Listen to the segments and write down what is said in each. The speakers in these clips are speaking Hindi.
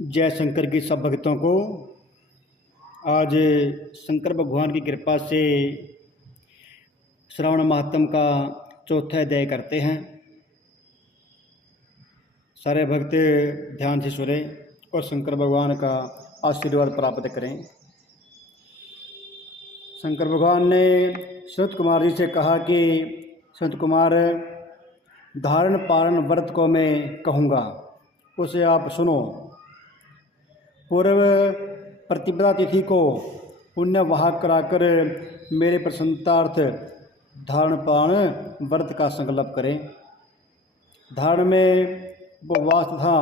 जय शंकर की सब भक्तों को। आज शंकर भगवान की कृपा से श्रावण महात्म का चौथा अध्याय करते हैं। सारे भक्त ध्यान से सुने और शंकर भगवान का आशीर्वाद प्राप्त करें। शंकर भगवान ने सनत कुमार जी से कहा कि संत कुमार, धारण पारण व्रत को मैं कहूँगा, उसे आप सुनो। पूर्व प्रतिपदा तिथि को पुण्य वाहक कराकर मेरे प्रसन्नतार्थ धारण पारण व्रत का संकल्प करें। धारण में उपवास तथा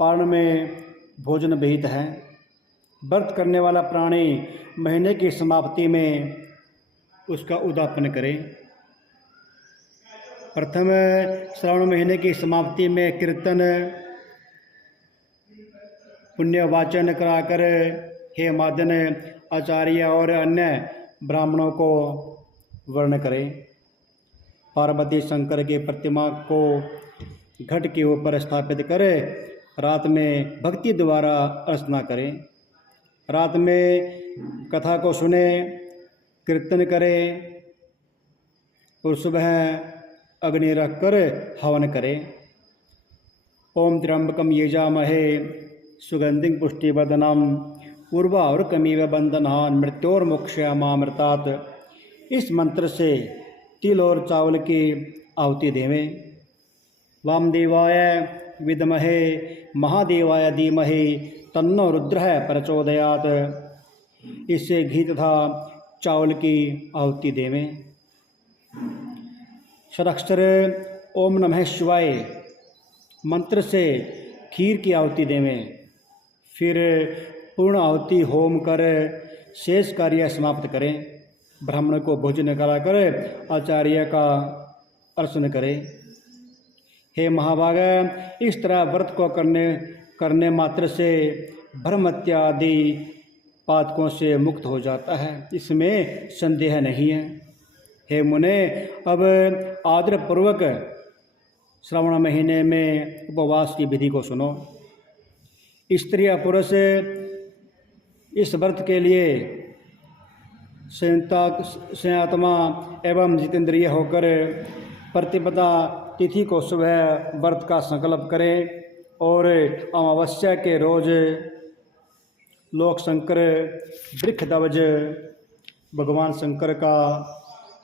पारण में भोजन विहित है। व्रत करने वाला प्राणी महीने की समाप्ति में उसका उद्यापन करे। प्रथम श्रावण महीने की समाप्ति में कीर्तन पुण्य वाचन कराकर हे मादन आचार्य और अन्य ब्राह्मणों को वर्ण करें। पार्वती शंकर की प्रतिमा को घट के ऊपर स्थापित कर रात में भक्ति द्वारा अर्चना करें। रात में कथा को सुने, कीर्तन करें और सुबह अग्नि रखकर हवन करें। ओम त्र्यंबकम यजामहे सुगंधिं पुष्टिवर्धनम उर्वारुकमिव बंधनान् मृत्योर्मुक्षयमामृतात्। इस मंत्र से तिल और चावल की आहुति देवें। वामदेवाय विद्महे महादेवाय धीमहि तन्नो रुद्रः प्रचोदयात्। इससे घी तथा चावल की आहुति देवें। षडाक्षर ओम नमः शिवाय मंत्र से खीर की आहुति देवें। फिर पूर्ण आहुति होम कर शेष कार्य समाप्त करें। ब्राह्मण को भोजन कराकर आचार्य का अर्चन करें। हे महाभाग, इस तरह व्रत को करने मात्र से भ्रम हत्या आदि पातकों से मुक्त हो जाता है, इसमें संदेह नहीं है। हे मुने, अब आदरपूर्वक श्रावण महीने में उपवास की विधि को सुनो। स्त्री या पुरुष इस व्रत के लिए संयतात्मा एवं जितेंद्रिय होकर प्रतिपदा तिथि को सुबह व्रत का संकल्प करें और अमावस्या के रोज लोक शंकर वृक्षध्वज भगवान शंकर का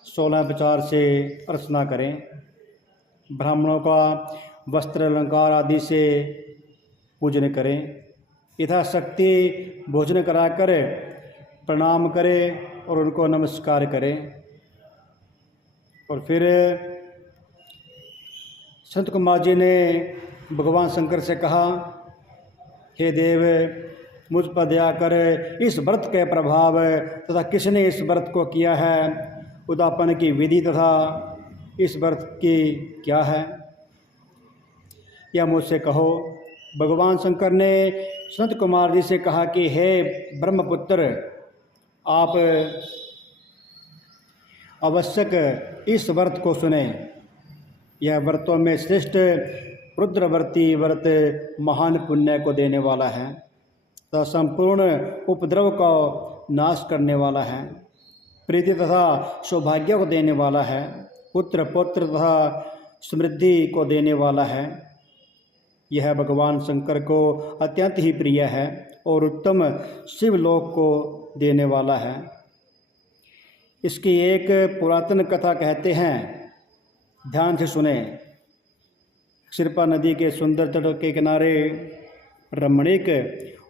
16 विचार से अर्चना करें। ब्राह्मणों का वस्त्र अलंकार आदि से पूजन करें। यथाशक्ति भोजन कराकर प्रणाम करें और उनको नमस्कार करें। और फिर संत कुमार जी ने भगवान शंकर से कहा, हे देव, मुझ पर दया कर इस व्रत के प्रभाव तथा किसने इस व्रत को किया है, उद्यापन की विधि तथा इस व्रत की क्या है, यह मुझसे कहो। भगवान शंकर ने संत कुमार जी से कहा कि हे ब्रह्मपुत्र, आप आवश्यक इस व्रत को सुने। यह व्रतों में श्रेष्ठ रुद्रवर्ती व्रत महान पुण्य को देने वाला है तथा संपूर्ण उपद्रव का नाश करने वाला है, प्रीति तथा सौभाग्य को देने वाला है, पुत्र पौत्र तथा समृद्धि को देने वाला है। यह भगवान शंकर को अत्यंत ही प्रिय है और उत्तम शिवलोक को देने वाला है। इसकी एक पुरातन कथा कहते हैं, ध्यान से सुने। क्षिप्रा नदी के सुंदर तट के किनारे रमणीक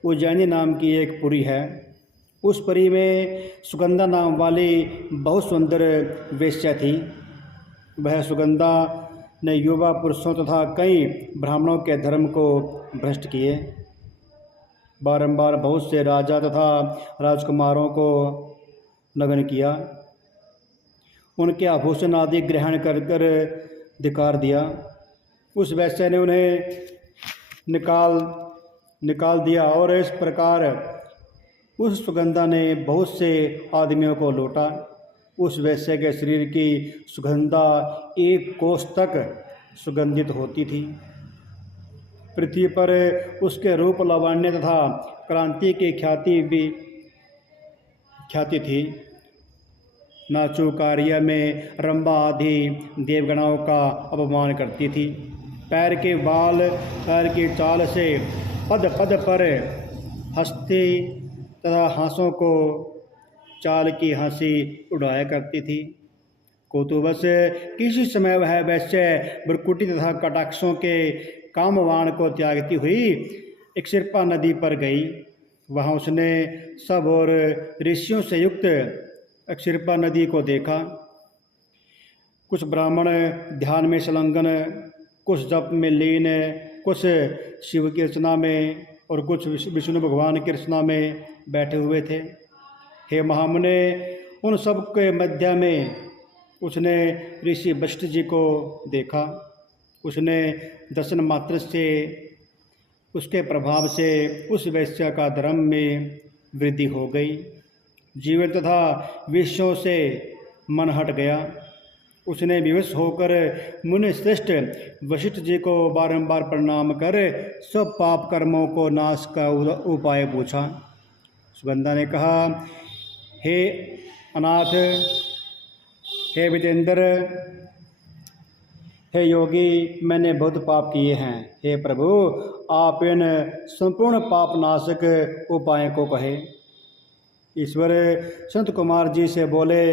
उज्जैनी नाम की एक पुरी है। उस पुरी में सुगंधा नाम वाली बहुत सुंदर वेश्या थी। वह सुगंधा ने युवा पुरुषों तथा कई ब्राह्मणों के धर्म को भ्रष्ट किए। बारंबार बहुत से राजा तथा राजकुमारों को नग्न किया। उनके आभूषण आदि ग्रहण कर धिक्कार दिया। उस वैश्य ने उन्हें निकाल दिया और इस प्रकार उस सुगंधा ने बहुत से आदमियों को लूटा। उस वैश्य के शरीर की सुगंधा 1 कोस तक सुगंधित होती थी। पृथ्वी पर उसके रूप लावण्य तथा क्रांति की ख्याति थी। नाचू कार्य में रंभा आदि देवगणों का अपमान करती थी। पैर की चाल से पद पद पर हंसती तथा हांसों को चाल की हंसी उड़ाया करती थी। कौतूहल से किसी समय वह वैश्य भ्रुकुटी तथा कटाक्षों के कामवाण को त्यागती हुई इक्षिप्रा नदी पर गई। वहाँ उसने सब और ऋषियों से युक्त इक्षिप्रा नदी को देखा। कुछ ब्राह्मण ध्यान में संलग्न, कुछ जप में लीन, कुछ शिव की रचना में और कुछ विष्णु भगवान की रचना में बैठे हुए थे। हे महामुने, उन सब के मध्य में उसने ऋषि वशिष्ठ जी को देखा। उसने दर्शन मात्र से, उसके प्रभाव से उस वैश्य का धर्म में वृद्धि हो गई। जीवन तथा विषयों से मन हट गया। उसने विवश होकर मुनि श्रेष्ठ वशिष्ठ जी को बारंबार प्रणाम कर सब पाप कर्मों को नाश का उपाय पूछा। सुगंधा ने कहा, हे अनाथ, हे वितेंद्र, हे योगी, मैंने बहुत पाप किए हैं। हे प्रभु, आप इन संपूर्ण पाप नाशक उपाय को कहे। ईश्वर संत कुमार जी से बोले,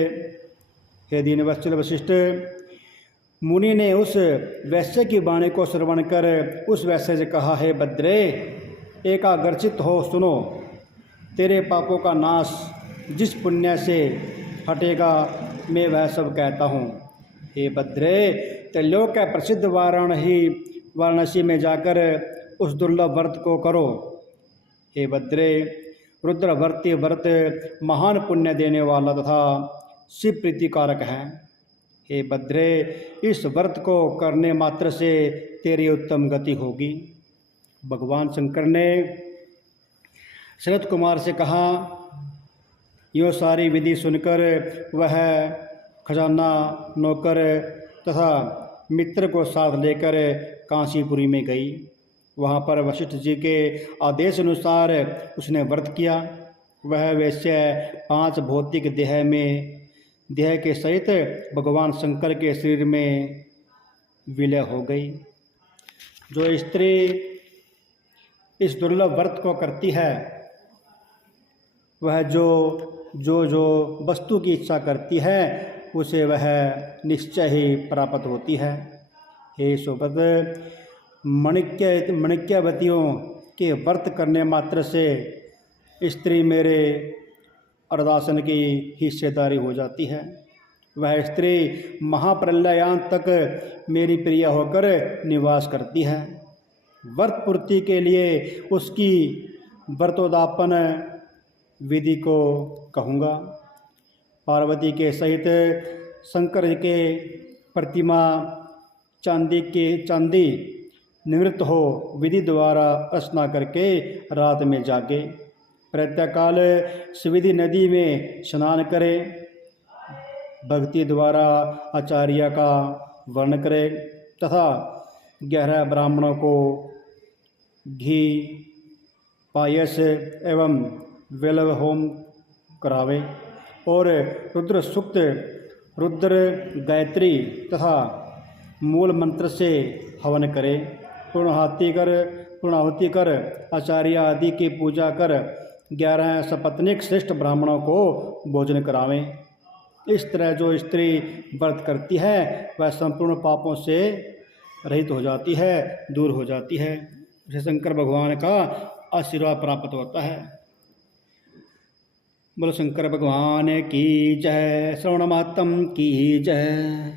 हे दीनवत्सल वशिष्ठ, मुनि ने उस वैश्य की वाणी को श्रवण कर उस वैश्य से कहा, हे भद्रे, एकाग्रचित हो सुनो। तेरे पापों का नाश जिस पुण्य से हटेगा, मैं वह सब कहता हूँ। हे भद्रे, त्रिलोक का प्रसिद्ध वाराणसी में जाकर उस दुर्लभ व्रत को करो। हे भद्रे, रुद्रवर्ती व्रत महान पुण्य देने वाला तथा शिव प्रीतिकारक है। हे भद्रे, इस व्रत को करने मात्र से तेरी उत्तम गति होगी। भगवान शंकर ने शरत कुमार से कहा। यो सारी विधि सुनकर वह खजाना, नौकर तथा मित्र को साथ लेकर काशीपुरी में गई। वहाँ पर वशिष्ठ जी के आदेश अनुसार उसने व्रत किया। वह वैश्य 5 भौतिक देह के सहित भगवान शंकर के शरीर में विलय हो गई। जो स्त्री इस दुर्लभ व्रत को करती है, वह जो वस्तु की इच्छा करती है, उसे वह निश्चय ही प्राप्त होती है। हे सुभद्र, मणिक्यवतियों के व्रत करने मात्र से स्त्री मेरे अर्धासन की हिस्सेदारी हो जाती है। वह स्त्री महाप्रलयान तक मेरी प्रिय होकर निवास करती है। व्रत पूर्ति के लिए उसकी व्रतोद्यापन विधि को कहूँगा। पार्वती के सहित शंकर के प्रतिमा चांदी निवृत्त हो विधि द्वारा अर्चना करके रात में जागे। प्रातःकाल स्विधि नदी में स्नान करे। भक्ति द्वारा आचार्य का वर्ण करे तथा 11 ब्राह्मणों को घी, पायस एवं वेलव होम करावे और रुद्र सूक्त, रुद्र गायत्री तथा मूल मंत्र से हवन करे। पूर्णाहुति कर आचार्य आदि की पूजा कर 11 सपत्नीक श्रेष्ठ ब्राह्मणों को भोजन करावें। इस तरह जो स्त्री व्रत करती है, वह संपूर्ण पापों से रहित हो जाती है, दूर हो जाती है। उसे शंकर भगवान का आशीर्वाद प्राप्त होता है। बोलो शंकर भगवान की जय, श्रवण महात्म की जय।